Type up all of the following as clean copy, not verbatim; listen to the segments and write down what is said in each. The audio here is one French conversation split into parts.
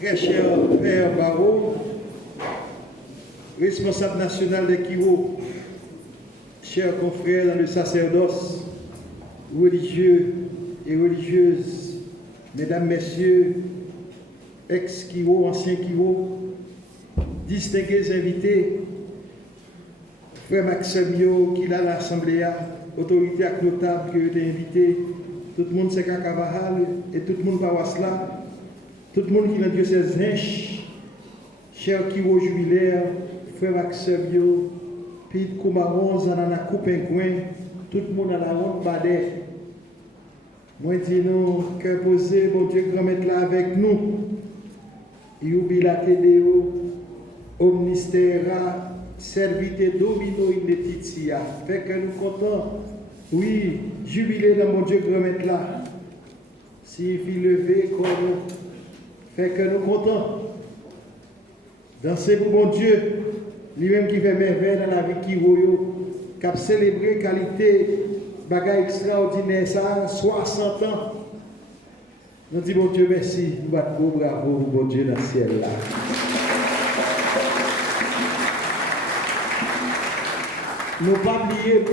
Très cher Père Barreau, responsable national de Kiro, chers confrères dans le sacerdoce, religieux et religieuses, mesdames, messieurs, ex-Kiro, anciens Kiro, distingués invités, frère Maximio, qui a l'Assemblée, autorité notable qui a été invité, tout le monde c'est Kakavahal et tout le monde paroisse là, tout le monde qui est dans le diocèse Rinche, cher Kiro jubilaire, frère Maximio, Pete Koumaron, Zanana Coupincoin, tout le monde à la ronde Badet. Moi, dis nous, que poser, bon Dieu, grand mettre là avec nous. Youbi la Tédéo, Omnistera, Servite Domino in Letitia. Fait que nous comptons, oui, jubilé dans mon Dieu, grand mettre là. Si fit lever comme fait que nous comptons. Danser pour mon Dieu, lui-même qui fait merveille dans la vie qui voyou, qui a célébré qualité, bagage extraordinaire, ça, 60 ans. Nous disons, bon Dieu, merci, nous battons bravo, bon Dieu, dans le ciel là. Nous ne pouvons pas oublier,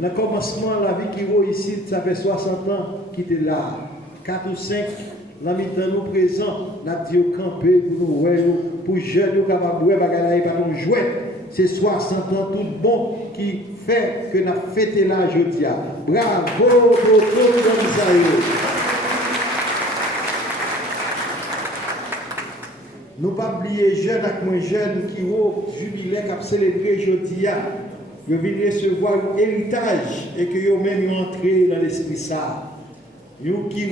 dans le commencement, la vie qui vaut ici, ça fait 60 ans qui était là. 4 ou 5, dans nous présents, nous avons dit au campé pour nous, pour jeunes, nous capables de bagaille pas nous jouer. C'est 60 ans tout bon qui fait que nous avons fêté là aujourd'hui. Bravo pour tout le monde. Nous ne pouvons pas oublier jeunes avec moins jeunes qui ont jubilé, qui ont célébré aujourd'hui. Ils viennent recevoir un héritage et qu'ils ont même entré dans l'esprit ça. Nous qui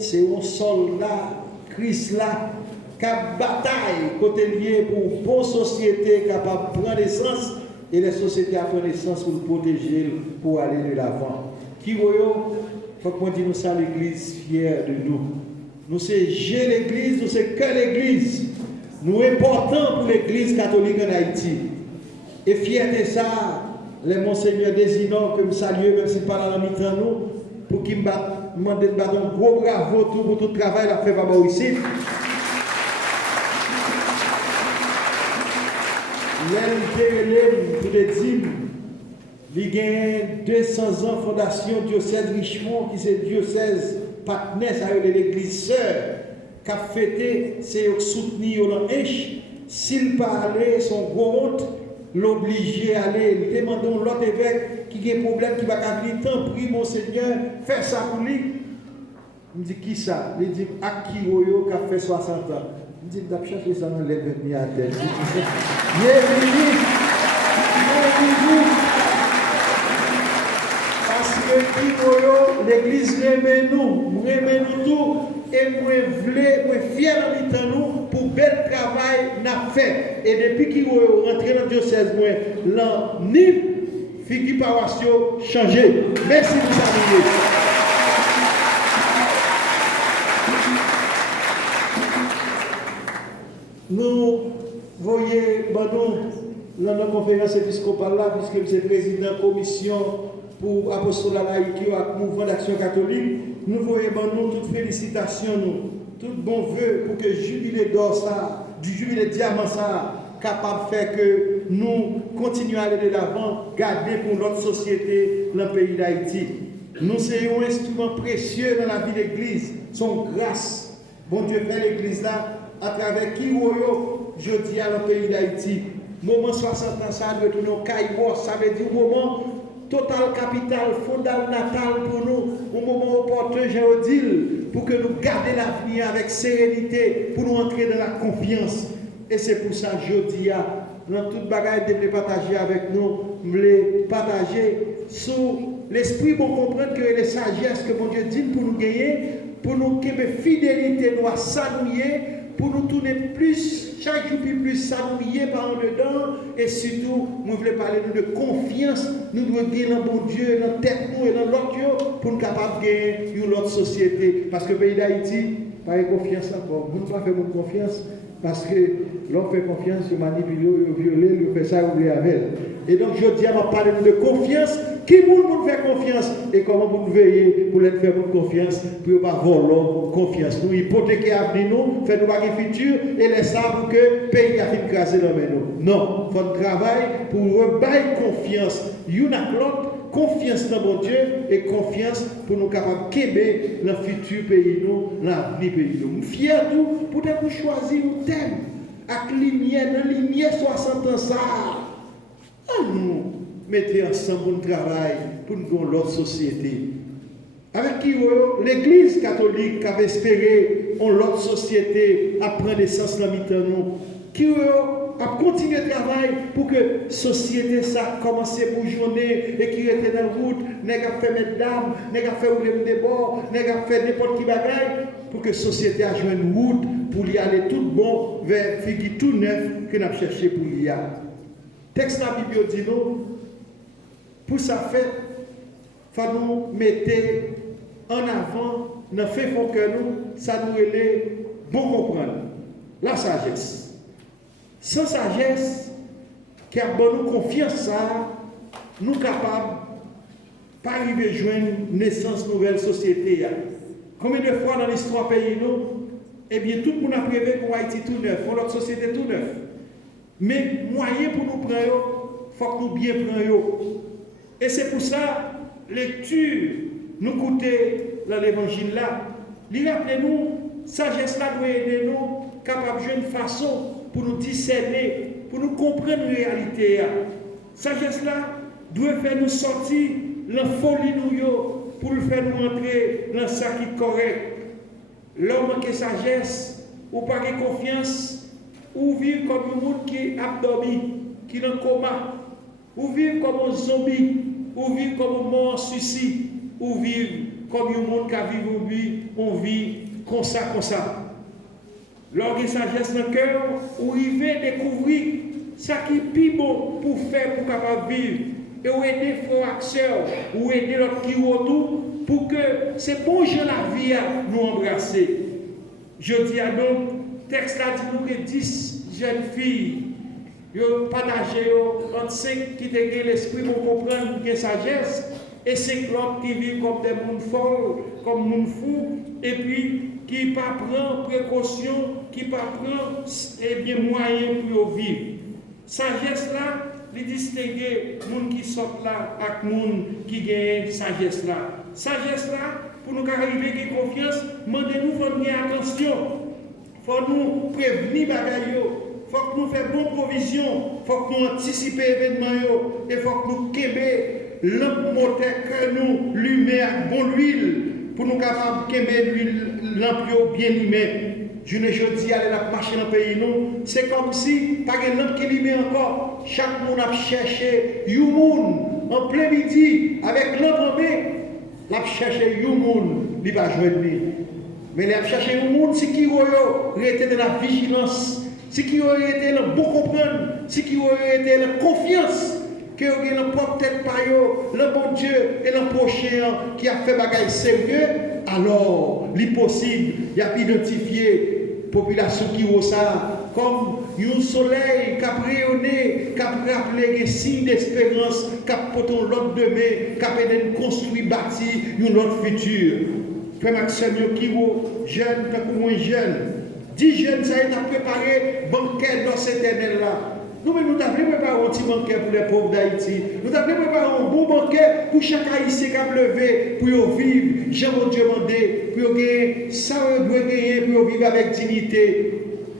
c'est un soldat, Christ là, qui a bataille côté lié pour une bonne société capable de prendre naissance et les sociétés à prendre naissance pour protéger, pour aller de l'avant. Qui il faut qu'on dise nous ça l'église fière de nous. Nous c'est l'église, nous c'est que l'église. Nous important pour l'église catholique en Haïti. Et fier de ça, les monseigneurs désignants que nous saluons, même si pas dans la nous, pour qu'ils me demandent de battre un gros bravo pour tout le travail qu'il a fait par ici. L'élève pour les dîmes, il y a 200 ans fondation diocèse Richemont, qui c'est diocèse partenaire, ça veut dire l'église sœur, qui a fêté, c'est soutenir dans l'Inch. S'il parlait, son gros honte, l'obliger à aller, demandons l'autre évêque qui a un problème, qui va venir, tant prie, monseigneur, fais ça pour lui. Il me dit, qui ça? Il dit, Akiroyo, qui a fait 60 ans. Il me dit, d'après chercher ça dans les venir à tête. Parce que Akiroyo, l'église remet nous tout, et moi fier de nous pour bel travail n'a fait. Et depuis qu'il est rentré dans le diocèse, l'an NIP, figure paroissio changé. Merci de saluer. Nous voyons, dans la conférence épiscopale là, puisque c'est président de la commission pour apostolat laïque et mouvement d'action catholique, nous voyons toutes félicitations, tout bon vœu pour que le jubilé d'or ça, du jubilé diamant ça, capable de faire que nous continuons à aller de l'avant, garder pour notre société dans le pays d'Haïti. Nous sommes un instrument précieux dans la vie de l'Église, son grâce. Bon Dieu fait l'Église là, à travers qui je dis à le pays d'Haïti. Moment 60 ans, ça doit être nos cailloux, ça veut dire moment total capital, fondal natal pour nous, un moment opportun, j'ai dit, pour que nous gardions l'avenir avec sérénité, pour nous entrer dans la confiance. Et c'est pour ça que je dis, dans toute bagaille de partager avec nous, de partager sous l'esprit pour comprendre que les sagesses que mon Dieu dit pour nous gagner, pour nous que fidélité nous s'annouiller, pour nous tourner plus, chaque jour plus s'annouiller par en dedans, et surtout, nous voulons parler de confiance, nous devons gagner dans bon Dieu, dans la tête nous et dans l'autre, pour nous capables de gagner une autre société. Parce que le pays d'Haïti, pas de confiance encore. Nous ne pouvons pas faire confiance. Parce que l'on fait confiance, il manipule, il viole, il fait ça, il oublie avec elle. Et donc, je dis à ma parler de confiance. Qui vous fait confiance et comment vous veillez pour les faire confiance pour ne pas voler confiance. Nous hypothéquer l'avenir, nous, faire nous un futur et laisser ça pour que le pays a fait craser dans nous. Non, il faut travailler pour rebailler confiance. Une à l'autre, confiance dans mon Dieu et confiance pour nous capables de québer dans le futur pays, nous, dans l'avenir pays. Nous sommes fiers tout pour nous choisir un thème avec lumière, dans lumière 60 ans ça. Nous mettez ensemble pour travail pour nous dans l'autre société. Avec qui l'Église catholique avait espéré en l'autre société à prendre naissance dans nous. Qui a continué le travail pour que la société ça commence pour journée et qui était dans la route, n'est pas fait mettre d'âme, n'est pas fait ouvrir des bords, n'est pas fait n'importe qui bagaille pour que la société a joué une route pour y aller tout bon vers figure tout neuf que nous avons cherché pour y aller. Texte de la Bible dit nous, pour ça fait, il faut nous mettre en avant, dans le fait que nous, ça nous aide bon comprendre. La sagesse. Sans sagesse, qui a bon nous confiance, ça, nous capables pas arriver à joindre naissance nouvelle société. Combien de fois dans l'histoire pays nous, eh bien tout le monde a prévu pour Haïti tout neuf, pour notre société tout neuf. Mais moyen pour nous prendre, il faut que nous bien prenions. Et c'est pour ça, lecture, nous coûter dans l'évangile là, rappelez-nous, sagesse là doit aider nous, capable de une façon pour nous discerner, pour nous comprendre la réalité. Sagesse là doit faire nous sortir la folie nous pour le faire nous entrer dans ça qui est correct. L'homme qui a sagesse, ou pas de confiance, ou vivre comme un monde qui est abdormi, qui est en coma, ou vivre comme un zombie, ou vivre comme un mort en suicide, ou vivre comme un monde qui a vécu, on vit comme ça, comme ça. Lorsque sagesse dans le cœur, ou il veut découvrir ce qui est plus bon pour faire, pour capable vivre, et ou aider frères et sœurs, ou aider l'autre qui est autour, pour que ces bons gens la vie nous embrasser. Je dis à donc, texte là dit nous que 10 jeunes filles, ils ont partagé entre 5 qui ont l'esprit pour comprendre la sagesse, et 5 autres qui vivent comme des mondes folles, comme des mondes fous, et puis qui ne prennent précaution, qui ne prennent moyens pour vivre. Sagesse là, les distinguer les gens qui sortent là avec les gens qui gagnent sagesse là. Sagesse là, pour nous arriver à confiance, demandez-nous de faire attention. Il faut nous prévenir les bagailles. Il faut que nous fassions bonne provision. Il faut que nous anticipions les événements. Il faut que nous québions lampe moteur que nous, lumière, bonne huile, pour nous capables de québer l'huile, lampe bien allumée. Je ne dis aller la marcher dans le pays, non. C'est comme si, pas de lampe qui allumée encore, chaque monde a cherché un monde en plein midi, avec lampe en main, l'a cherché un monde, il va jouer de lui. Mais il a cherché un monde, si qui aurait été dans la vigilance, si qui aurait été dans le bon comprendre, si qui aurait été dans la confiance, que vous avez le propre tête par le bon Dieu et le prochain qui a fait bagaille sérieux, alors, l'impossible, il a identifié la population qui a ça comme un soleil qui a rayonné, qui a rappelé des signes d'espérance, qui a porté l'autre demain, qui a construit, bâti un autre futur. Frère Maxime, qui est jeune, tant que moins jeune, 10 jeunes, ça a été préparé, banquet dans cet éternel là. Nous-mêmes, nous avons préparé un petit banquet pour les pauvres d'Haïti. Nous avons préparé un bon banquet pour chaque Haïtien qui a levé, pour vivre, j'ai mon Dieu demandé, pour gagner, ça doit gagner, pour vivre avec dignité.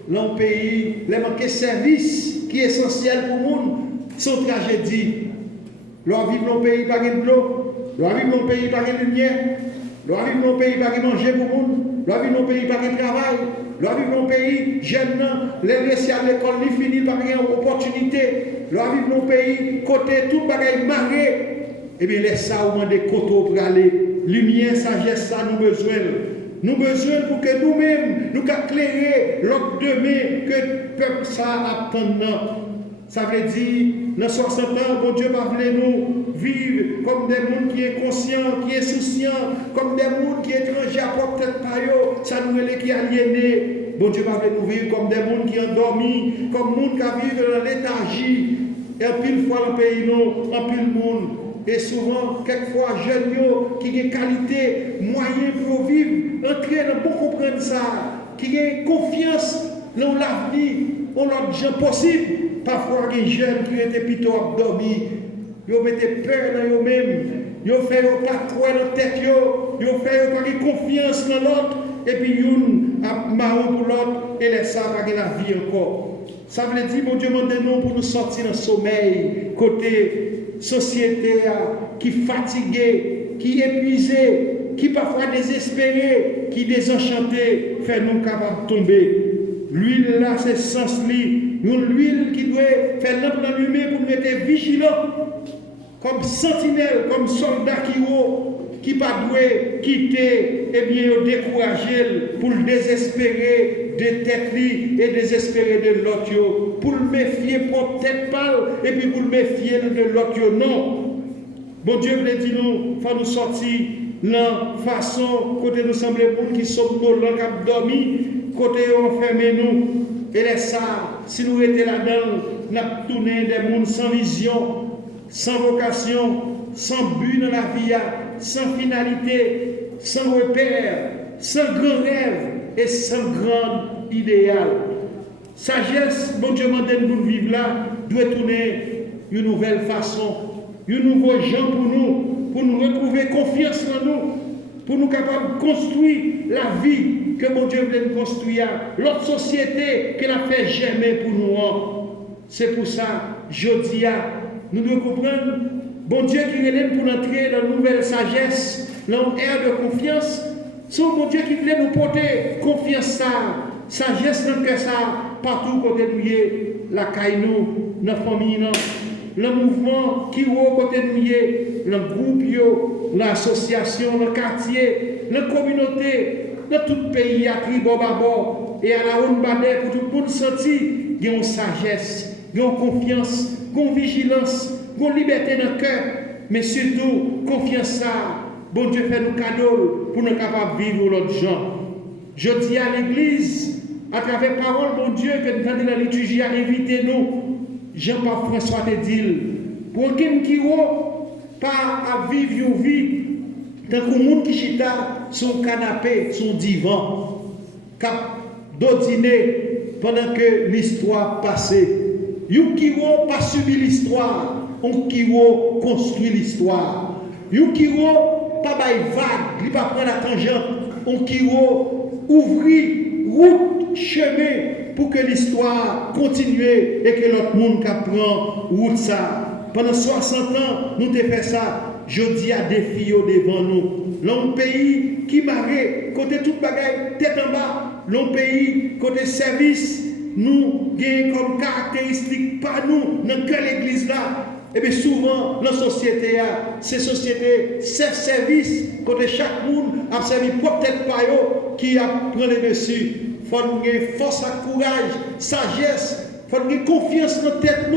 Dans le pays, les manquer de services qui est essentiel pour le monde, sont tragédie. Leur vivre dans le pays par de l'eau, leur vivre dans le pays par de lumière, leur vivre dans le pays par manger pour le monde, leur vivre dans le pays par de travail. Leur vivre dans le pays, jeunes, les réussir à l'école, ils finissent par une opportunité. Leur vivre dans le pays, côté tout le bagaille maré. Eh bien, laisse ça au moins des coteaux pour aller. Lumière, sagesse, ça nous besoin. Nous besoin pour que nous-mêmes, nous éclairer l'autre demain que le peuple ça attend. Ça veut dire, dans 60 ans, bon Dieu va venir nous vivre comme des gens qui sont conscients, qui sont souciants, comme des gens qui sont étrangers à propre tête par eux, ça nous est qui aliénés. bon Dieu va nous vivre comme des gens qui ont dormi, comme des gens qui vivent dans léthargie. Et en pile fois dans le pays, nous, en pile monde. Et souvent, quelquefois, jeunes qui ont qualité, moyens pour vivre, entrer dans pour comprendre ça, qui ont confiance dans l'avenir, dans l'autre gens possible. Parfois, il y a des jeunes qui étaient plutôt endormis, ils ont mis peur dans eux-mêmes, ils ont fait pas croire dans la tête, ils ont fait pas confiance dans l'autre, et puis ils ont marron pour l'autre, et les ça pas la vie encore. Ça veut dire, mon Dieu, demandez-nous pour nous sortir dans le sommeil, côté société qui fatigué, qui épuisé, qui parfois désespéré, qui désenchanté, fait nous capables de tomber. L'huile là, c'est sens lit. L'huile qui doit faire l'homme allumé pour nous être vigilants, comme sentinelle, comme soldat qui pas doit quitter et bien décourager pour le désespérer de tête et désespérer de l'autre, pour le méfier pour tête pâle et puis pour le méfier de l'autre. Non. Bon Dieu voulait dire nous, il faut nous sortir dans façon, côté nous semble les gens qui sont dans le cap dormi, côté enfermé nous. Et les ça, si nous étions là-dedans, nous avons tourné des mondes sans vision, sans vocation, sans but dans la vie, sans finalité, sans repère, sans grand rêve et sans grand idéal. Sagesse, bon Dieu m'a donné pour vivre là, doit tourner une nouvelle façon, un nouveau genre pour nous retrouver confiance en nous, pour nous capables de construire la vie que mon Dieu voulait nous construire, l'autre société qu'elle a fait jamais pour nous. C'est pour ça, je dis, nous devons comprendre, bon Dieu qui est pour entrer dans une nouvelle sagesse, dans une ère de confiance, c'est mon Dieu qui voulait nous porter confiance, ça, sagesse dans que ça, partout côté nous, la caille nous, la famille, le mouvement qui est au côté de nous, le groupe, l'association, le quartier, la communauté, dans tout le pays, à Tribobabo et à la Honbadé, pour tout le monde sentir, il y a une sagesse, il y a une confiance, une vigilance, une liberté dans le cœur, mais surtout, confiance ça. Bon Dieu fait nous cadeaux pour nous capables de vivre l'autre gens. Je dis à l'Église, à travers parole, mon Dieu, que nous avons la liturgie à inviter nous, Jean-Paul François te dit, pour quelqu'un qui n'a pas à vivre une vie, tant que le monde qui chita son canapé, son divan, cap dîner pendant que l'histoire passait. You qui n'a pas subi l'histoire, on qui a construit l'histoire. You qui n'a pas vague, il n'a pas pris la tangente, on qui a ouvert route, chemin pour que l'histoire continue et que l'autre monde prend route ça. Pendant 60 ans, nous avons fait ça. Je dis à des filles devant nous. L'un pays qui marre, côté toute bagaille, tête en bas. L'un pays, côté service, nous gagnons comme caractéristique, pas nous, dans quelle église là. Et bien souvent, dans la société, ces sociétés, ces services, côté chaque monde a servi pour peut-être pas qui a pris les dessus. Il faut nous avoir force, courage, sagesse, il faut nous avoir confiance dans notre tête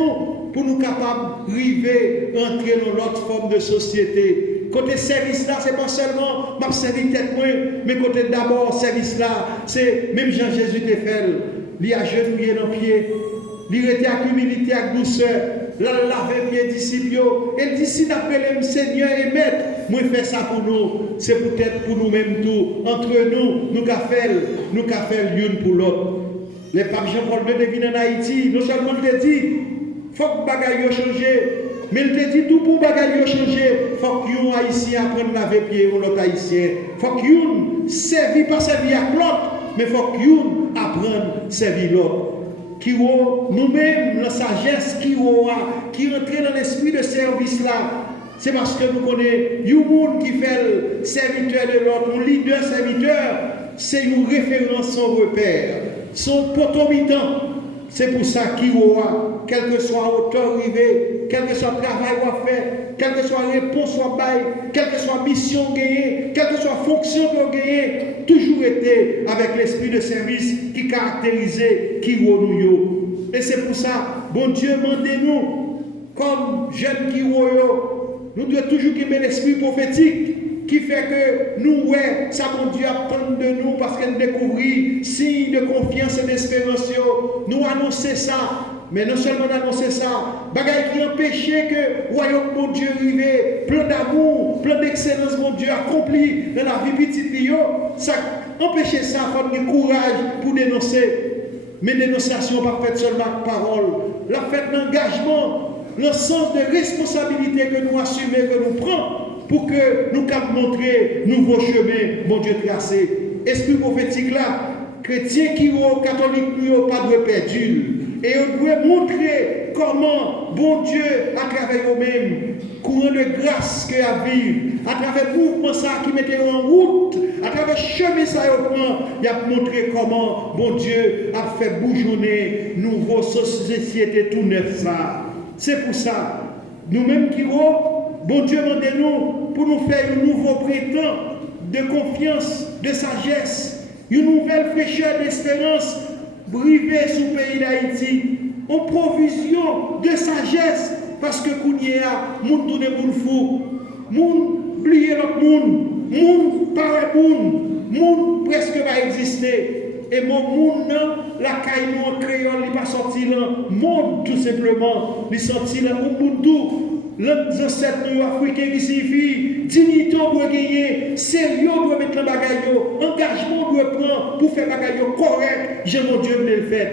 pour nous capables d'arriver à entrer dans l'autre forme de société. Côté service là, ce n'est pas seulement ma servir tête moi, mais côté d'abord service là, c'est même Jean-Jésus te fait, il a genouillé dans le pied, il était avec humilité, avec douceur, il a lavé les pieds disciples, et il dit si n'appelez Seigneur et Maître, moi je fais ça pour nous, c'est peut-être pour nous-mêmes tout, entre nous, nous qu'à faire l'une pour l'autre. Les papes Jean-Paul II devine en Haïti, non seulement il te dit, il faut que les bagailles changent, mais il te dit tout pour que les bagailles changent, il faut que les Haïtiens apprennent à laver pied ou l'autre Haïtien. Il faut que les servi pas servir à l'autre, mais il faut que les apprennent à servir l'autre. Qui ont nous-mêmes la sagesse qui rentre dans l'esprit de service là. C'est parce que nous connaissons un monde qui fait le serviteur de l'autre, un leader serviteur, c'est une référence, son repère, son potomitan. C'est pour ça qu'il aura, quel que soit auteur arrivé, quel que soit le travail qu'on fait, quelle que soit la réponse qu'on baille, quelle que soit la mission gagnée, quelle que soit la fonction qu'on gagne, toujours été avec l'esprit de service qui caractérisait qui nous. Et c'est pour ça, bon Dieu, demandez-nous, comme jeunes qui nous devons toujours aimer l'esprit prophétique, qui fait que nous, ouais, ça, mon Dieu, attend de nous parce qu'elle découvrit signe de confiance et d'espérance. Nous annoncer ça. Mais non seulement annoncer ça, bagaille qui empêchait que royaume mon Dieu arrive, plein d'amour, plein d'excellence mon Dieu accompli dans la vie petite, ça empêchait ça, il faut du courage pour dénoncer. Mais dénonciation pas faite seulement avec parole, la fête d'engagement, le sens de responsabilité que nous assumons, que nous prenons pour que nous puissions montrer nouveau chemin, mon Dieu tracé. Esprit prophétique là, chrétiens qui sont catholiques, nous pas de perdu. Et on doit montrer comment, bon Dieu, à travers eux-mêmes, courant de grâce qu'il y a à vivre, à travers le mouvement ça qui mettait en route, à travers le chemin ça il a montré comment, bon Dieu, a fait bourgeonner nouveau société tout neuf ça. C'est pour ça, nous-mêmes qui bon Dieu, demandez-nous pour nous faire un nouveau printemps de confiance, de sagesse, une nouvelle fraîcheur d'espérance. Brivé sous le pays d'Haïti, en provision de sagesse, parce que Kounia, moun tourne moun fou, moun oublier l'autre moun, moun paraît moun presque va exister. Et mon moun la caille en créole, il pas sorti là, monde tout simplement, il sorti là, moun tout. Les ancêtres africains qui signifient dignité doit gagner, sérieux doit mettre le bagage, engagement doit prendre pour faire le bagage correct. J'ai mon Dieu de le faire.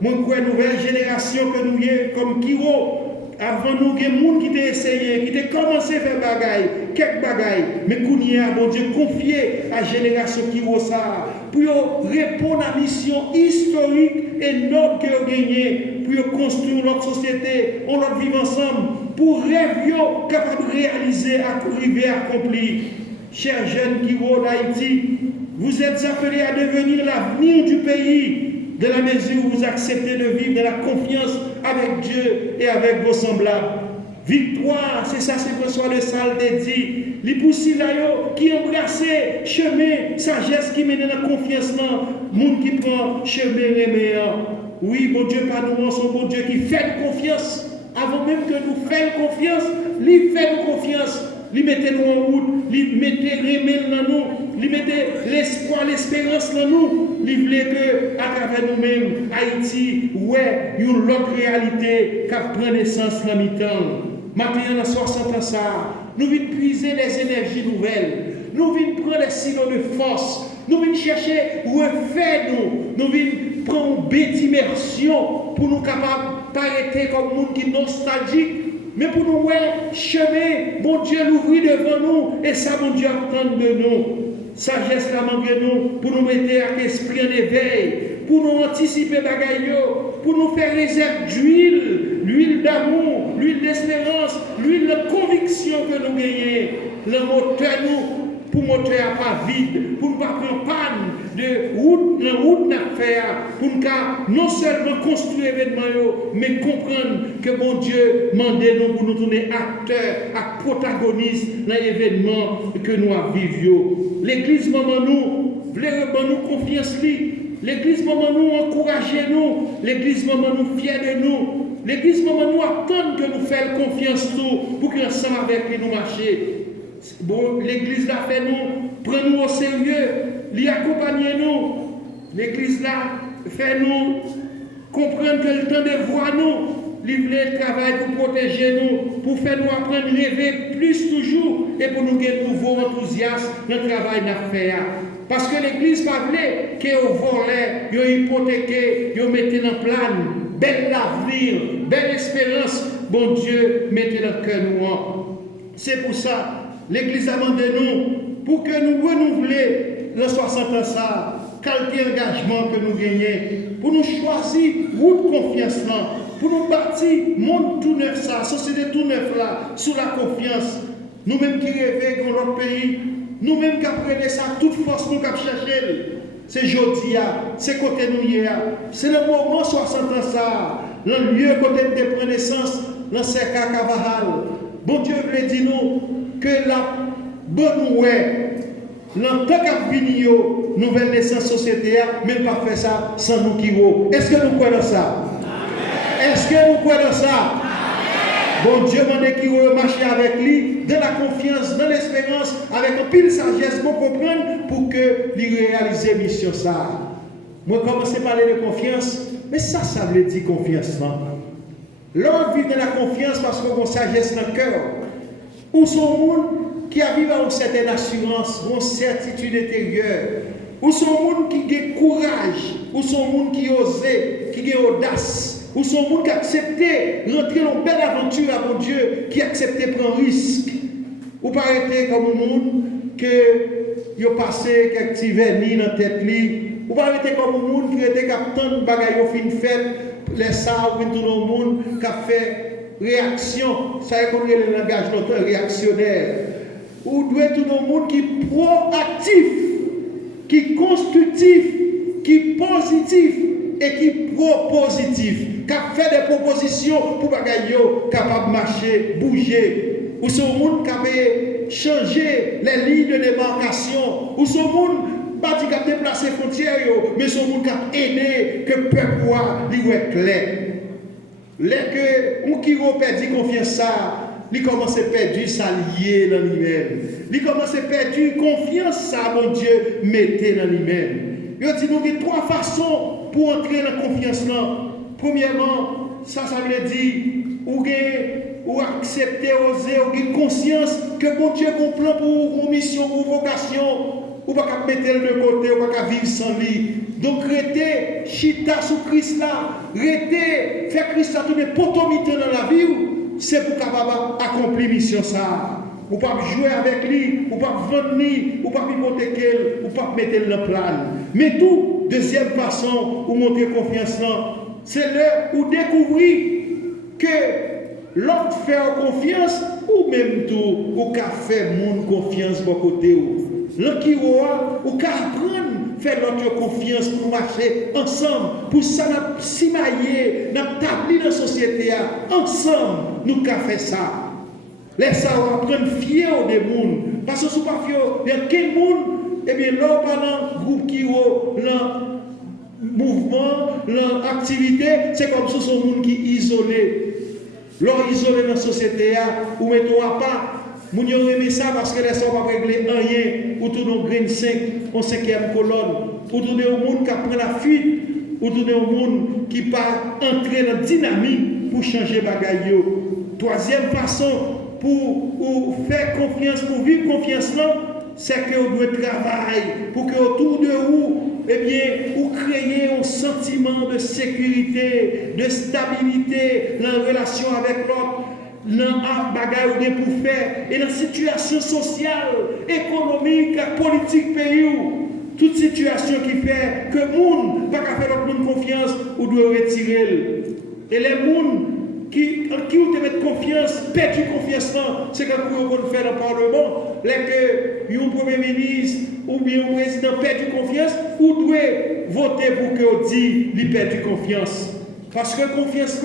Mon crois nouvelle génération que nous y comme Kiro. Avant nous, il y a des gens qui ont essayé, qui ont commencé à faire bagaille, quelques bagailles. Mais qu'on y a, bon Dieu, confié à la génération qui vaut ça, pour répondre à la mission historique et noble que vous gagnez, pour construire notre société, on doit vivre ensemble, pour rêver capable de réaliser, arriver à accomplir. Chers jeunes qui vont d'Haïti, vous êtes appelés à devenir l'avenir du pays, de la mesure où vous acceptez de vivre de la confiance avec Dieu et avec vos semblables. Victoire, c'est ça, c'est François de Sales dit. Les poussilayo qui embrassent chemin, sagesse qui mène la confiance dans le monde qui prend chemin meilleur. Oui, bon Dieu, pas nous, son bon Dieu qui fait confiance. Avant même que nous fassions confiance, lui fait confiance. Lui mettez nous en route, lui mettez remède dans nous, lui mettez l'espoir, l'espérance dans nous. Lui voulait que, à travers nous-mêmes, Haïti, ouais, une autre réalité qui prend naissance dans le mi-temps. Maintenant, dans 60 ans, ça, nous venons puiser des énergies nouvelles. Nous venons prendre des silos de force. Nous venons chercher refaire nous. Nous venons prendre une bête d'immersion pour nous capables d'arrêter comme monde qui est nostalgique. Mais pour nous, ouais, chemin, bon Dieu l'ouvrit devant nous, et ça, bon Dieu attend de nous. Sagesse la manque de nous, pour nous mettre avec esprit en éveil, pour nous anticiper bagaille, pour nous faire réserve d'huile, l'huile d'amour, l'huile d'espérance, l'huile de conviction que nous gagnons, le moteur nous, pour montrer à pas vide, pour ne pas prendre panne de route, la route n'a faire, pour nous non seulement construire l'événement, mais comprendre que bon Dieu demande nous pour nous tourner acteurs, protagonistes dans l'événement que nous vivons. L'Église, maman, nous, voulons nous confiance, l'Église, maman, nous, encouragez nous, l'Église, maman, nous, fiers de nous, l'Église, maman, nous, attend que nous fassions confiance pour que ensemble avec nous marcher. Bon, l'Église là fait nous, prenez-nous au sérieux, l'y accompagnez-nous. L'Église là fait nous comprendre que le temps de voir nous, livrer le travail pour protéger nous, pour faire nous apprendre à rêver plus toujours et pour nous gagner nouveau enthousiasme dans le travail d'affaires. Parce que l'Église pas voulait qu'au volet, yo hypothéqué, yo mettez dans plan, bel avenir, belle espérance, bon Dieu, mettez dans le cœur nous. C'est pour ça. L'Église a demandé nous pour que nous renouvelions le 60 ans ça, quel engagement que nous gagnons, pour nous choisir route confiance là, pour nous bâtir monde tout neuf ça, société tout neuf là, sous la confiance. Nous-mêmes qui rêvons dans notre pays, nous-mêmes qui apprenons ça, toute force nous qui cherchons. C'est jeudi, c'est côté nous hier, c'est le moment 60 ans ça, le lieu côté de prendre naissance, dans ce cas Cavahal. Bon Dieu veut dire nous que la bonne ouais, dans tant qu'à venir, nouvelle naissance société, même pas faire ça sans nous qui vaut. Est-ce que nous croyons ça? Est-ce que nous croyons ça? Bon Dieu m'a dit qu'il va marcher avec lui dans la confiance, dans l'espérance, avec un pile sagesse pour comprendre pour que lui réaliser mission ça. Moi commence à parler de confiance, mais ça veut dire confiance non. L'homme vit dans la confiance parce qu'on a une sagesse dans le cœur. Ou son monde qui a vécu une certaine assurance, une certitude intérieure. Ou son monde qui a courage, ou son monde qui ose, qui a audace. Ou son monde qui a accepté rentrer dans une belle aventure à mon Dieu, qui a accepté prendre un risque. Ou pas être comme un monde qui a passé quelques petits vernis dans la tête. Ou pas être comme un monde qui était captant de bagaille au fin de fête, les ça ou tout le monde qui a fait réaction. Ça y est qu'on est le langage notre réactionnaire. Ou doit tout le monde qui est proactif, qui est constructif, qui est positif et qui est propositif. Qui a fait des propositions pour bagaille capable de marcher, bouger. Ou ce monde qui a changé les lignes de démarcation. Ou ce monde pas dit qu'il a déplacé les frontières, mais ce monde qui a aidé que le peuple soit clair. Les que qui a perdu confiance ça, il commence à perdre sa lié dans lui-même. Il commence à perdre confiance ça, mon Dieu, mettez dans lui-même. Il dit nous avons trois façons pour entrer dans la confiance là. Premièrement, ça veut dire ou accepter, oser, ou avoir conscience que mon Dieu a un plan pour une mission, pour une vocation, ou pas mettre de côté, ou pas vivre sans lui. Donc, restez chita sous Christ là, restez, faire Christ là, tourner potomité dans la vie, c'est pour capable accomplir mission ça. Ou pas jouer avec lui, ou pas vendre lui, ou pas hypothéquer, ou pas mettre le plan. Mais tout, deuxième façon, pour montrer confiance là, c'est là où découvrir que l'autre fait confiance, ou même tout, ou qu'a fait mon confiance de côté. L'autre qui ou qu'a apprendre faire notre confiance pour marcher ensemble, pour ça nous simailler, nous établir dans la société, ensemble, nous qu'a fait ça. Laissez nous apprendre fier des gens, parce que si nous ne sommes pas fiers, il y a quel monde, et bien là, pendant le groupe qui est mouvement, l'activité, c'est comme si c'est un monde qui est isolé. L'on isolé dans la société, ou mettons pas. Nous avons aimé ça parce que les gens ne sont pas réglés rien, ou tout le monde 5 en 5e colonne, ou tout le monde qui prend la fuite, ou tout le monde qui pas entrer dans la dynamique pour changer les bagages. Troisième façon pour faire confiance, pour vivre confiance, c'est que vous devez travailler pour que autour de vous, eh bien, vous créez un sentiment de sécurité, de stabilité dans la relation avec l'autre, dans la bagaille pour faire, et dans la situation sociale, économique, politique pays. Toute situation qui fait que le monde ne peut pas faire notre monde confiance, ou doit retirer. Et les gens qui vous te mettent confiance, perdent confiance, c'est que vous pouvez faire dans le Parlement. Les que un Premier ministre ou bien un président perd confiance, vous devez voter pour que vous dites qu'il perd confiance. Parce que confiance,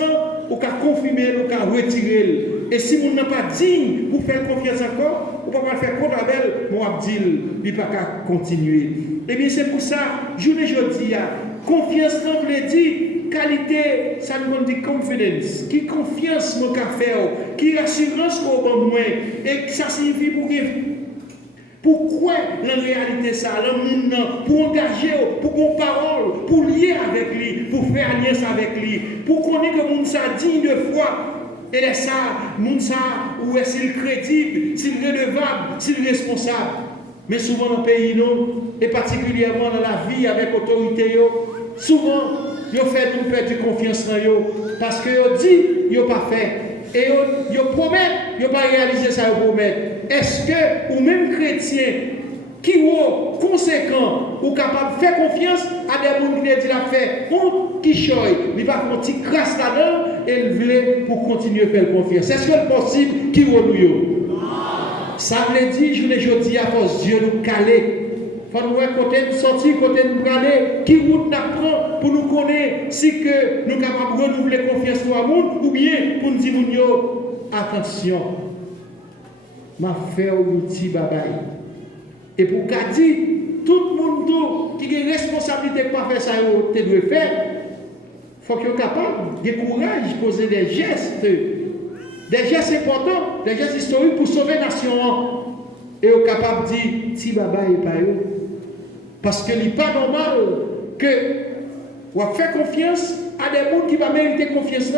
vous pouvez confirmer, vous pouvez retirer. Et si vous n'êtes pas digne pour faire confiance encore, vous ne pouvez pas faire contre avec moi, il ne peut pas continuer. Et bien c'est pour ça, je ne dis pas, confiance, on veut dire, qualité, ça nous dit confidence, qui confiance mon café, qui assurance qu'on va moins, et ça signifie pourquoi la réalité ça, le monde pour engager, pour qu'on parole, pour lier avec lui, pour faire alliance avec lui, pour qu'on ait que le monde ça digne de foi. Et là ça, le monde ça, où est s'il crédible, s'il redevable, s'il responsable. Mais souvent dans le pays, non, et particulièrement dans la vie avec l'autorité, souvent, ils fait nous perdre confiance dans eux parce que ils disent ils n'ont pas fait. Et ils promettent, ils n'ont pas réalisé ça, ils promettent. Est-ce que, ou même chrétiens, qui sont conséquents ou capables de faire confiance à des gens qui disent la fait, qui choisit, il va faire un petit crasse là-dedans et il veut pour continuer à faire confiance. Est-ce que c'est possible qui sont nous? Ça veut dire, je dis à cause Dieu nous caler. Il faut nous côté nous sortir, côté nous aller, qui route n'apprend pour nous connaître si que nous sommes capables de renouveler confiance dans le monde ou bien pour nous dire attention, m'a fait un petit bagaille. Et pour qu'à dire, tout le monde qui a une responsabilité de ne pas faire ça, tu dois faire, il faut qu'il soit capable de courage, poser des gestes des gestes importants, des gestes historiques pour sauver la nation. Et au capable de dire, si baba est pas eux. Parce que n'est pas normal que on fait confiance à des gens qui ne vont pas mériter confiance.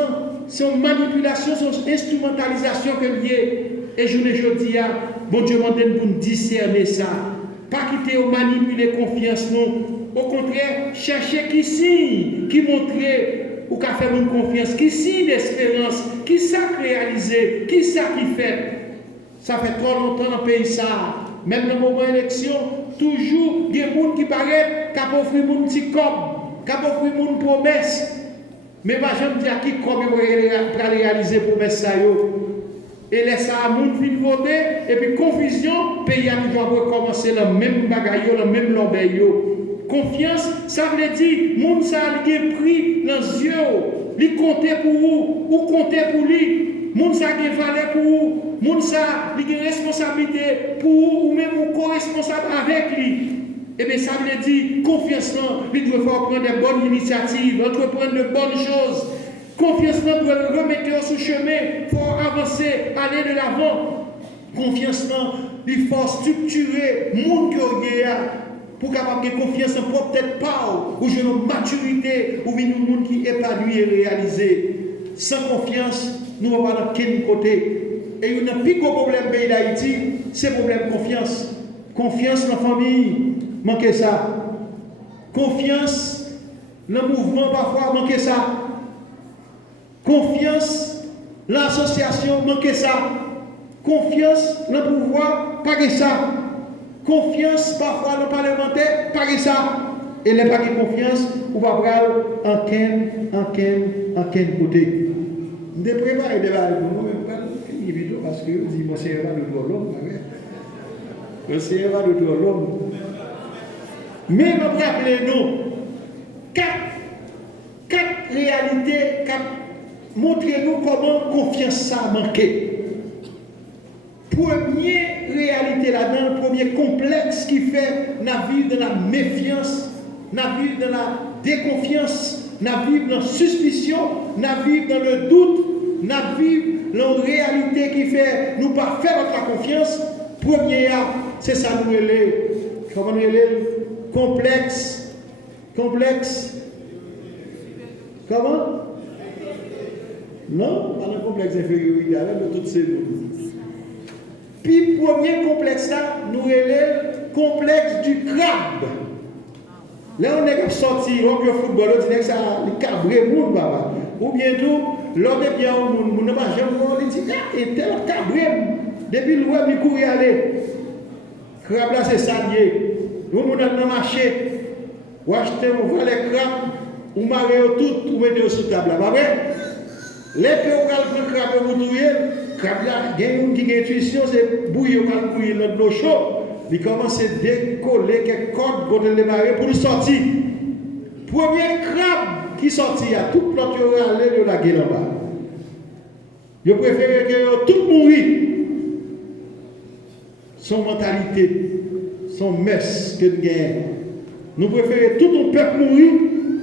C'est une manipulation, c'est une instrumentalisation que lié. Et je ne dis pas, bon Dieu m'a donné pour discerner ça. Pas quitter ou manipuler confiance, non. Au contraire, chercher qui signe, qui montre ou qui fait une confiance, qui signe d'espérance, qui sait réaliser, qui sait qui fait. Ça fait trop longtemps dans le pays ça. Même dans le moment d'élection, toujours des gens qui paraissent, qui ont offert un petit corps, qui ont offert une promesse. Mais moi, je me dis à qui comme pour réaliser la promesse ça. Et laisse ça à moun fin voter, et puis confusion, le pays a toujours recommencer le même bagaille, le même lobby. Confiance, ça veut dire, moun ça a pris dans les yeux, il compte pour vous, ou compter pour lui, moun ça a valeur pour vous, moun ça a une responsabilité pour vous, ou même ou co-responsable avec lui. Et bien ça veut dire, confiance, il doit faire prendre de bonnes initiatives, entreprendre de bonnes choses. Confiance doit remettre sur le chemin, il faut avancer, aller de l'avant. Confiance, il faut structurer le monde qui est pour capable de confiance en propre tête pas ou j'ai une maturité ou une monde qui est épanoui et réalisé. Sans confiance, nous ne sommes pas dans quel côté. Et il y a un plus gros problème dans le pays d'Haïti, c'est le problème de confiance. Confiance dans la famille, manquez ça. Confiance dans le mouvement, parfois, manquez ça. Confiance dans l'association, manquez ça. Confiance dans le pouvoir, pas ça. Confiance parfois dans le parlementaire, pas ça. Et les pas de confiance, on va prendre en quel côté. Je vais préparer des balles pour moi, mais pas de vidéo parce que je dis, moi, c'est pas de tout l'homme. C'est pas de tout l'homme. Mais je vais rappeler nous quatre réalités, montrez-nous comment confiance ça a manqué. Première réalité là-dedans, le premier complexe qui fait na vivre dans la méfiance, na vivre dans la déconfiance, na vivre dans la suspicion, na vivre dans le doute, na vivre dans la réalité qui fait nous pas faire notre confiance. Premier, c'est ça nous relève. Comment nous relève? Complexe. Comment? Non, pas un complexe d'infériorité, avec toutes ces mots. Puis, premier complexe là, nous relève complexe du crabe. Là, on est sorti, on est au football, on dit que ça, il cabré monde, papa. Ou bientôt, l'autre est bien au monde, on n'a pas jamais dit, ah, et tel cabré, depuis le web, il courait aller. Crabe là, c'est ça lié. Nous, on a dans le marché, ou acheter, on voit les crabes, ou marrer tout, ou mettre sous table, pas vrai? Les que vous avez le crabe, vous touillez, crabe là, il y a une qui a intuition, c'est bouillir, on va bouillir notre eau chaude. Il commence à décoller quelques cordes pour le démarrer pour sortir. Premier crabe qui sortit, tout l'autre aller de la gueule en bas. Je préfère que tout mourir. Son mentalité, son messe que nous gagnons. Nous préférons tout le peuple mourir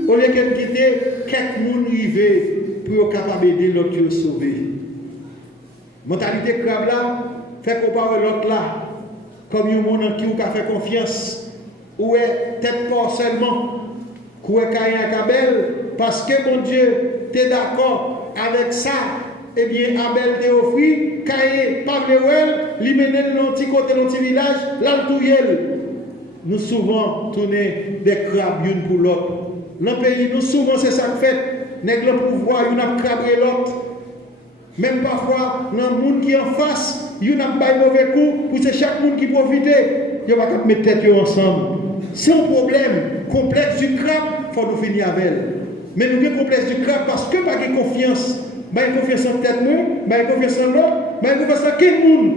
au lieu de quitter quelques monde arriver pour être capable d'aider l'autre à sauver. Mentalité crabe là, fait comparer l'autre là, comme un monde qui a fait confiance, ou est tête pas seulement, ou est Caïn et Abel, parce que mon Dieu, tu es d'accord avec ça, eh bien Abel t'a offert, Caïn, pas de lui mener dans un petit côté, dans un petit village, là le nous souvent tourner des crabes l'une pour l'autre. Dans le pays, nous souvent c'est ça que fait. Nèg le pouvoir, il a crabré l'autre. Même parfois, dans le monde qui est en face, il a pas mauvais coup, pour c'est chaque monde qui profite, il va mettre tête ensemble. C'est un problème complexe du crabe, il faut nous finir avec elle. Mais nous avons un complexe du crabe parce que pas de confiance. Pas de confiance en tête, pas de confiance en l'autre, pas de confiance en quel monde.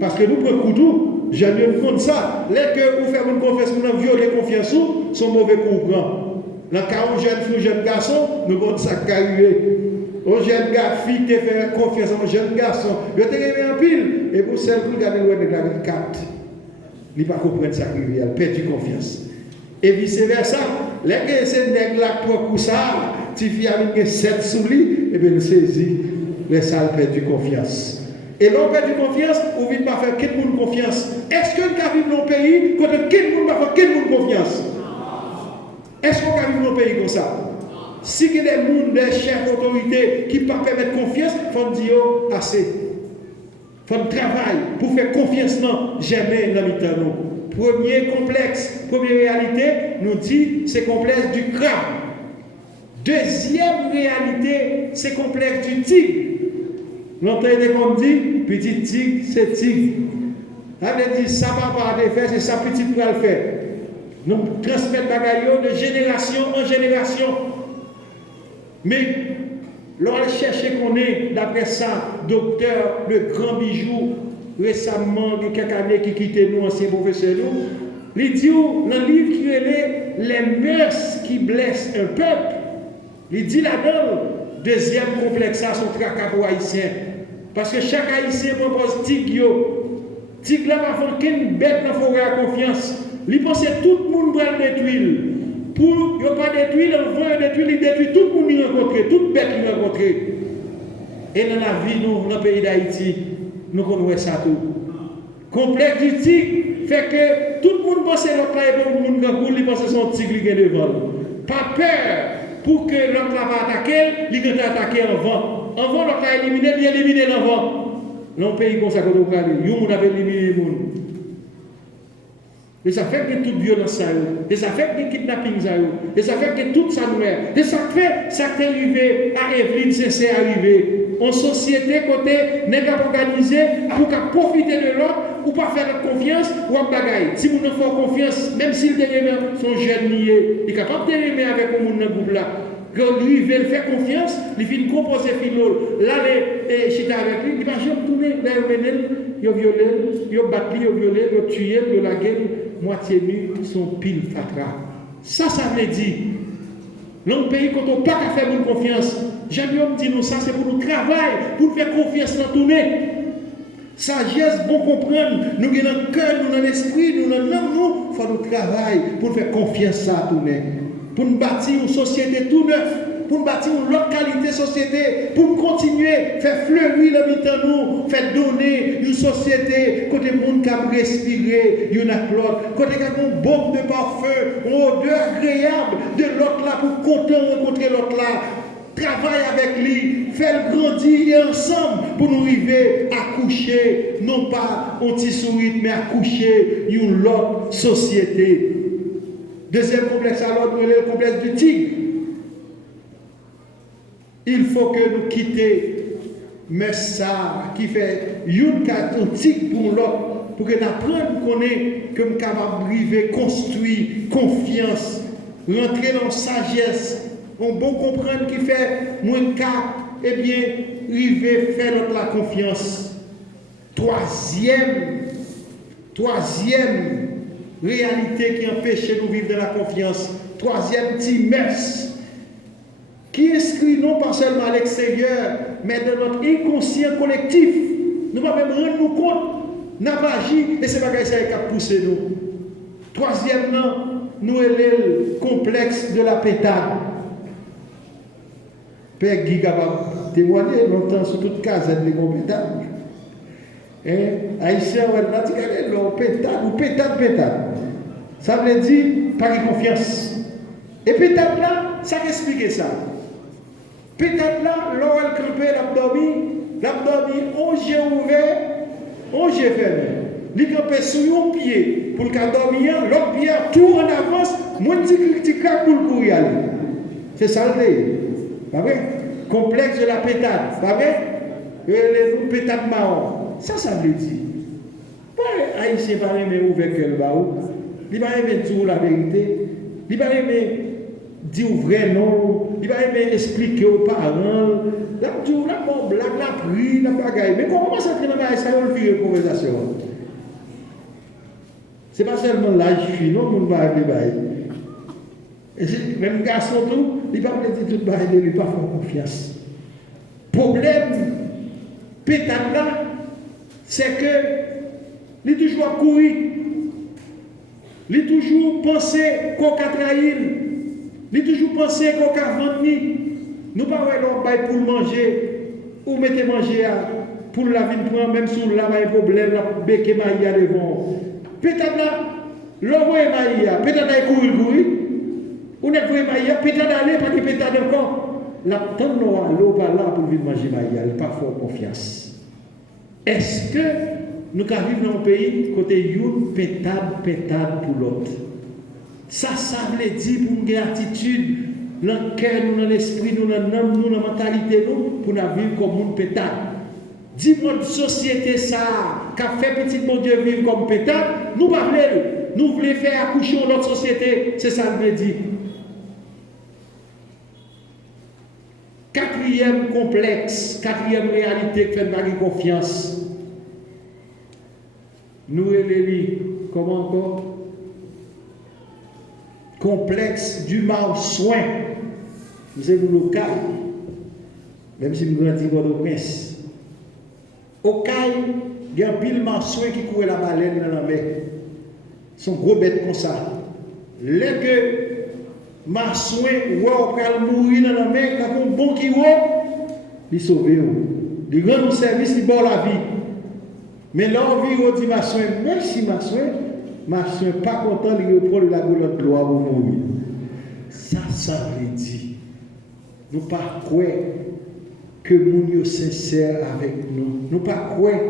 Parce que nous prenons tout. J'ai un compte ça. Les que vous faites une confiance, vous avez violé confiance, sont mauvais coups. Dans le cas où jeune jeune garçon, nous avons ça carré. Au jeune gars, fille, tu fais confiance à un jeune garçon. Je te remis en pile. Et pour celle qui regarde le de la carte, il ne pas comprendre ça, il a perdu confiance. Et vice-versa, les que c'est nègres là pour ça, tu fais avec 7 sous lui, et bien il saisit. les salles perdu confiance. Et l'on perd du confiance, ou vite pas faire quel monde confiance. Est-ce que nous vivons dans un pays quand quel monde va faire quel monde confiance? Est-ce qu'on va vivre dans un pays comme ça? Si il y a des gens, des chefs d'autorité qui ne peuvent pas permettre confiance, il faut dire assez. Il faut travailler pour faire confiance, non, jamais dans le temps. Premier complexe, première réalité, nous dit, c'est complexe du crabe. Deuxième réalité, c'est complexe du tigre. L'entendez comme dit, petit tigre, c'est tigre. Ça veut dire, ça va pas de faire, c'est ça petit pour le faire. Nous transmettons bagaille de génération en génération. Mais, l'on cherche qu'on est, d'après ça, docteur, le grand bijou, récemment, il y a quelques années qui quittent nous, anciens professeurs, il dit, dans le livre qui est les mœurs qui blessent un peuple, il dit là-dedans, deuxième complexe, ça, son tracas pour Haïtiens. Parce que chaque Haïtien propose tigre. Tigre là, va faire qu'une bête dans la forêt à confiance. Il pense que tout le monde va le détruire. Pour ne pas détruire, on va détruire, il détruit tout le monde qu'il rencontre, toute bête qu'il rencontre. Et dans la vie, nous, dans le pays d'Haïti, nous connaissons ça tout. Complexe du tigre fait que tout le monde pense que l'autre là est bon, le monde qui il pense que son tigre qui est devant. Pas peur pour que l'autre là va attaquer, il va attaquer avant. Avant, l'autre là éliminé, il élimine l'avant. Dans le pays comme ça, quand on parle, il y a éliminé le monde. Et ça fait que toute violence, et ça fait que kidnapping, et ça fait que tout ça nous est. Et ça fait ça qui est arrivé à Evelyne, c'est arrivé. En société, côté, n'est pas organisé pour profiter de l'autre, ou pas faire confiance, ou en bagaille. Si vous ne faites confiance, même s'il sont jeunes liés, il est capable de l'aimer avec le monde dans le groupe là. Quand lui, il veut faire confiance, il fait composer finol. Là, les chita avec lui, il va jamais tourner, là, il a violé, il a battu, il a violé, il a tué, il a lagué, moitié nu, son pile fatra. Ça veut dire, dans le pays, quand on n'a pas qu'à faire bonne confiance, j'aime bien dire nous ça, c'est pour nous travailler, pour faire confiance dans tout le monde. Sagesse, bon comprendre, nous avons dans le cœur, nous dans l'esprit, nous dans l'âme, nous, il faut nous travailler pour faire confiance à tout le monde. Pour nous bâtir une société tout neuf, pour nous bâtir une autre qualité de société, pour nous continuer à faire fleurir le mi-temps nous, faire donner une société, côté monde qui a respiré, il y en a l'autre, côté qui a une bombe de parfum, une odeur agréable de l'autre là, pour content rencontrer l'autre là. Travaille avec lui, faire grandir ensemble pour nous arriver à coucher, non pas un petit sourire, mais à coucher une autre société. Deuxième complexe alors, le complexe du tigre. Il faut que nous quittions, mais ça qui fait un tigre pour l'autre, pour que nous apprenions qu'on est comme capable de construire confiance, rentrer dans la sagesse, on bon comprendre qui fait moins cap, eh bien, arriver faire notre la confiance. Troisième réalité qui empêche de nous vivre dans la confiance. Troisième petit mess qui inscrit non pas seulement à l'extérieur, mais dans notre inconscient collectif. Nous ne pouvons même rendre nous compte, nous avons agi et c'est pas ça qui a poussé nous. Troisièmement, nous avons le complexe de la pétade. Père Guy capable de témoigner longtemps sur toute case de pétade. Haïtien, on va dire pétade. Ça veut dire pas de confiance. Et pétade là, ça explique ça. Pétade là, l'oreille crépée, l'abdomen, on yeux ouvert, on yeux fermé. Il campé sur un pied pour le cas dormir, l'autre pied tout en avance, moins de craque pour le courir. C'est ça le dé. Pas vrai? Complexe de la pétade. Pas vrai? Les pétades marron. Ça veut dire. Pas Haïtien pas aimer ouvert que le baou. Il va aimer dire la vérité. Il va aimer dire vrai nom. Il va aimer expliquer aux parents. La dire la bon blague, la prie, la bagaille. Mais comment ça fait dans la ça on le conversation. C'est pas seulement l'âge fini, non, on va aller bailler. Même garçon tout, il va me dire tout bailler, il va pas faire confiance. Problème pétard là, c'est que il toujours à courir. Il toujours penser qu'on a trahi. Il toujours penser qu'on a vendu. Nous ne pouvons pas pour manger. ou mettez manger pour la vie prendre même si la pas problème la béquer maïa devant peut-être là l'envoyer maïa peut-être là courir ou n'est pas maïa peut-être aller parce que peut-être encore la tante noire l'eau pas là pour venir manger maïa elle pas fort confiance est-ce que nous vivons dans un pays côté une pétade pour l'autre ça veut dire pour une attitude dans le cœur, nous, dans l'esprit, nous, dans l'âme, nous, dans la mentalité, nous, pour nous vivre comme une pétade. Dis-moi, société, ça, qui a fait petit bon Dieu vivre comme pétade, nous ne voulons pas. Nous voulons faire accoucher notre société, c'est ça que je dis. Quatrième complexe, quatrième réalité que fait de confiance. Nous les comment encore? Complexe du mal soin. Nous sommes local, même si nous grandissons au prince. Au Caille, il y a un pile soin qui court la baleine dans la mer. Son gros bête comme ça. Là que Marsoin, ou on mourir dans la mer, quand on bon qui il sauve. Il rend un service, il bat la vie. Mais là, on vit au dit Marsoin, merci Marsoin, pas content de reprendre la goulette de gloire pour mourir. Ça veut dire. Nous ne pas croire que nous sommes sincères avec nous. Nous ne pas croire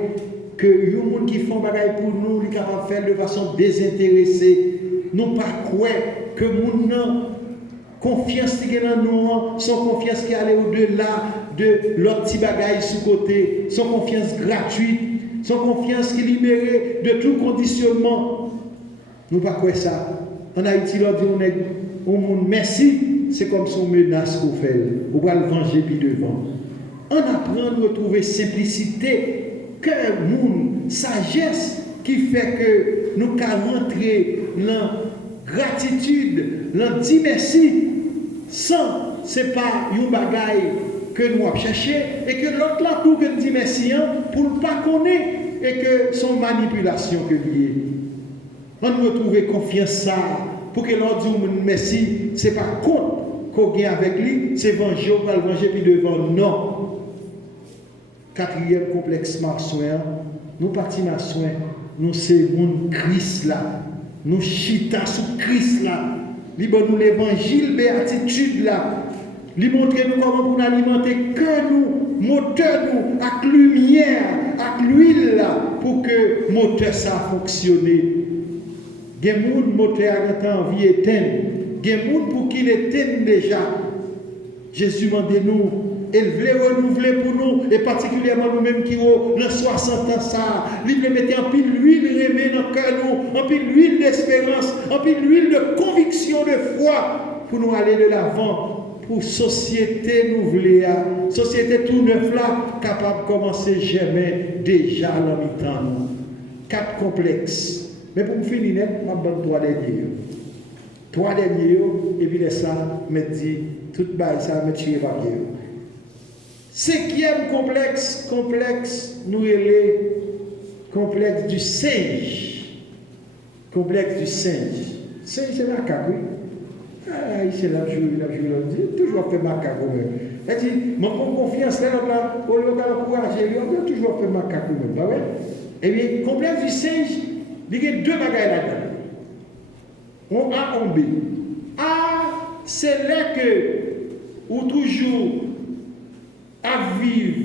que les gens qui font des choses pour nous sont capables de faire de façon désintéressée. Nous ne pas croire que nous avons confiance qui est dans nous, sans confiance qui est au-delà de l'autre petit bagage sous côté, sans confiance gratuite, sans confiance qui est libérée de tout conditionnement. Nous ne pas croire ça. En Haïti, on dit merci. C'est comme son menace qu'on fait. On va le venger puis devant. On apprend à retrouver simplicité, cœur, monde, sagesse qui fait que nous pouvons rentrer dans gratitude, dans dire merci, sans, ce n'est pas une bagaille que nous avons cherché et que l'autre là tout que nous dit merci pour ne pas connaître et que son manipulation que lié. On retrouve confiance ça pour que l'on dise merci, ce n'est pas contre qu'on gagne avec lui, c'est venger, on va le venger puis devant. Non. Quatrième complexe marsoin, nous partons marsoin, nous c'est mon Christ là. Nous chita sous Christ là. Il nous l'évangile, béatitude là. Il montre nous comment pour alimenter que nous, moteur nous, avec lumière, avec l'huile là, pour que moteur ça fonctionne. Il y a des gens qui moteur en vie éteinte. Il y a des gens pour qui il éteint déjà. Jésus m'a dit nous, il voulait renouveler pour nous, et particulièrement nous-mêmes qui avons 60 ans, ça, il voulait mettre en pile l'huile remet dans le cœur, nous, en pile l'huile d'espérance, en pile l'huile de conviction, de foi, pour nous aller de l'avant, pour société nous voulons, société tout neuf là, capable de commencer jamais déjà dans le temps. 4 complexes. Mais pour me finir, je vais vous donner 3 derniers. 3 derniers, et puis ça, me dit, tout ça, me tire par hier. 5e complexe, nous est complexe du singe. Complexe du singe. Singe, c'est macaque, oui. Ah, c'est la joue, toujours fait macaque. Elle dit, mon confiance, là, au lieu d'encourager, on a toujours fait macaque. Et bien, complexe du singe, il y a 2 bagages là-dedans. On A, on B. A, c'est là que, ou toujours, à vivre,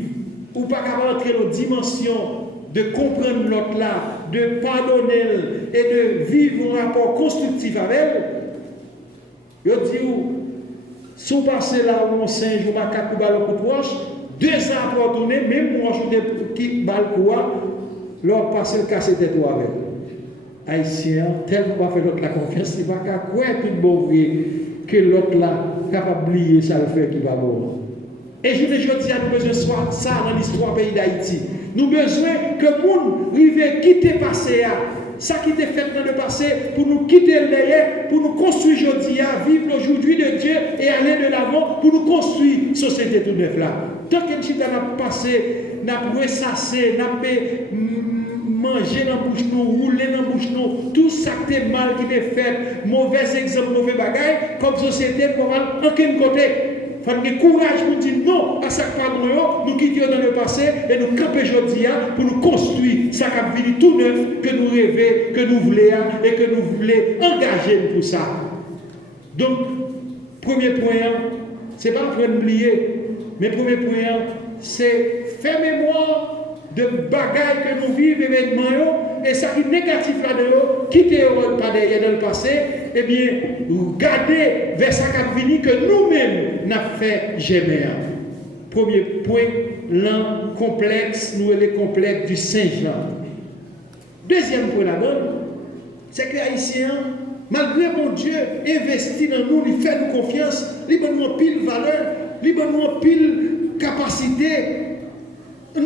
ou pas capable d'entrer dans la dimension de comprendre l'autre là, de pardonner et de vivre un rapport constructif avec elle. Je dis, si vous passez là où on singe ou macaque ou ballon proche, 2 ans pour retourner, même moi je qui balle quoi, leur passer le casser tête avec. Haïtien, tellement pas fait l'autre la confiance, il va pas quoi tout bon que l'autre là capable d'oublier ça le fait qui va bon. Et je dis à nous besoin de ça dans l'histoire pays d'Haïti. Nous avons besoin que le monde arrive quitter le passé, ça qui était fait dans le passé, pour nous quitter le derrière, pour nous construire aujourd'hui, vivre aujourd'hui de Dieu et aller de l'avant, pour nous construire une société tout neuf là. Tant que nous avons passé, nous avons ressassé, nous avons mangé dans la bouche, nous rouler dans la bouche, nous, tout ça qui est mal qui est fait, mauvais exemple, mauvais bagaille, comme société, nous avons aucun côté. faut avoir courage pour dire non à ça que nous quittons dans le passé et nous camper aujourd'hui pour nous construire ça qui a venu tout neuf que nous rêvons, que nous voulons et que nous voulons engager pour ça. Donc, premier point, ce n'est pas pour oublier, mais premier point, c'est faire mémoire de bagailles que nous vivons, événements, et ça qui est négatif là-dedans, quitter pas derrière dans le passé, eh bien, garder vers ça qui a venu que nous-mêmes n'avons fait jamais. Premier point, l'un complexe, nous les complexes du Saint-Jean. Deuxième point là-dedans, c'est que les Haïtiens, malgré mon Dieu, investit dans nous, il fait nous confiance, il donne nous pile valeur, il donne nous pile capacité.